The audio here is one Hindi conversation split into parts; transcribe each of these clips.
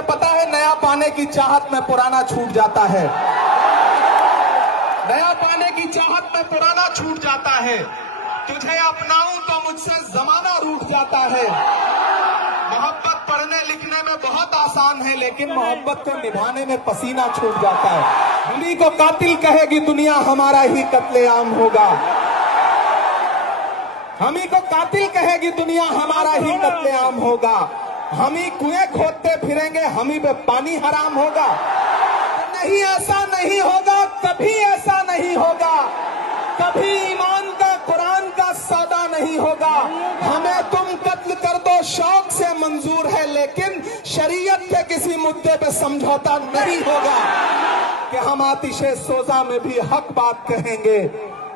मुझे पता है नया पाने की चाहत में पुराना छूट जाता है, नया पाने की चाहत में पुराना छूट जाता है। तुझे अपनाऊं तो मुझसे जमाना रूठ जाता है। मोहब्बत पढ़ने लिखने में बहुत आसान है, लेकिन मोहब्बत को निभाने में पसीना छूट जाता है। हम ही को कातिल कहेगी दुनिया, हमारा ही कत्लेआम होगा। हम ही को कातिल कहेगी दुनिया, हमारा ही कत्लेआम होगा। हम ही कुएं खोदते फिरेंगे, हम ही पे पानी हराम होगा। नहीं, ऐसा नहीं होगा, कभी ऐसा नहीं होगा। कभी ईमान का कुरान का सौदा नहीं होगा। हमें तुम कत्ल कर दो शौक से मंजूर है, लेकिन शरीयत के किसी मुद्दे पे समझौता नहीं होगा कि हम आतिशे सोजा में भी हक बात कहेंगे,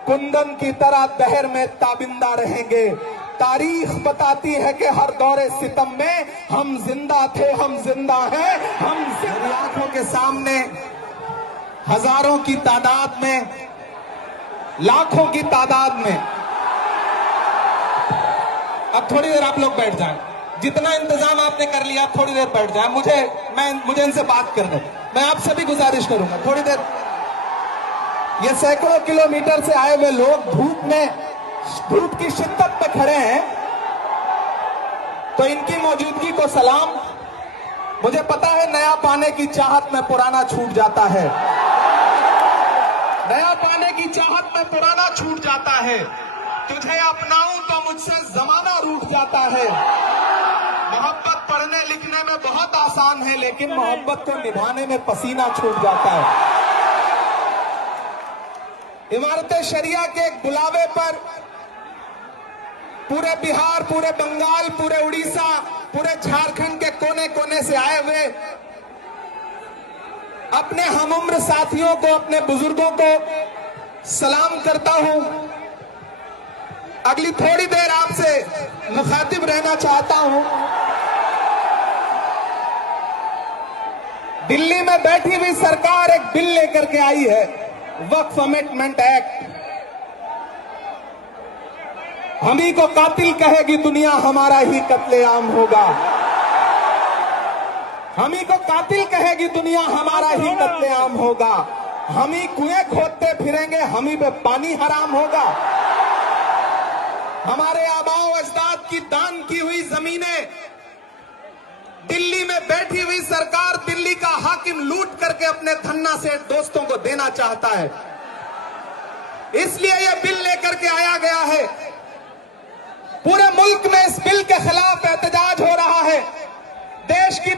कुंदन की तरह दहर में ताबिंदा रहेंगे। तारीख बताती है कि हर दौरे सितम में हम जिंदा थे, हम जिंदा हैं, हम जिंदा। आंखों के सामने हजारों की तादाद में, लाखों की तादाद में। अब थोड़ी देर आप लोग बैठ जाएं, जितना इंतजाम आपने कर लिया थोड़ी देर बैठ जाएं। मुझे इनसे बात करने, मैं आपसे भी गुजारिश करूंगा थोड़ी देर। ये सैकड़ों किलोमीटर से आए हुए लोग धूप की शिद्दत पे खड़े हैं, तो इनकी मौजूदगी को सलाम। मुझे पता है नया पाने की चाहत में पुराना छूट जाता है, नया पाने की चाहत में पुराना छूट जाता है। तुझे अपनाऊं तो मुझसे जमाना रूठ जाता है। मोहब्बत पढ़ने लिखने में बहुत आसान है, लेकिन मोहब्बत को निभाने में पसीना छूट जाता है। इमारत शरिया के एक बुलावे पर पूरे बिहार, पूरे बंगाल, पूरे उड़ीसा, पूरे झारखंड के कोने कोने से आए हुए अपने हमउम्र साथियों को, अपने बुजुर्गों को सलाम करता हूं। अगली थोड़ी देर आपसे मुखातिब रहना चाहता हूं। दिल्ली में बैठी हुई सरकार एक बिल लेकर के आई है, वक्फ अमेंडमेंट एक्ट। हम ही को कातिल कहेगी दुनिया, हमारा ही कत्लेआम होगा। हम ही को कातिल कहेगी दुनिया, हमारा ही कत्लेआम होगा। हम ही कुएं खोदते फिरेंगे, हम ही पे पानी हराम होगा। हमारे आबाओ अजदाद की दान की हुई जमीनें दिल्ली में बैठी हुई सरकार, दिल्ली का हाकिम लूट करके अपने धन्ना से दोस्तों को देना चाहता है। इसलिए यह बिल लेकर के आया गया है। पूरे मुल्क में इस बिल के खिलाफ एहतजाज हो रहा है। देश की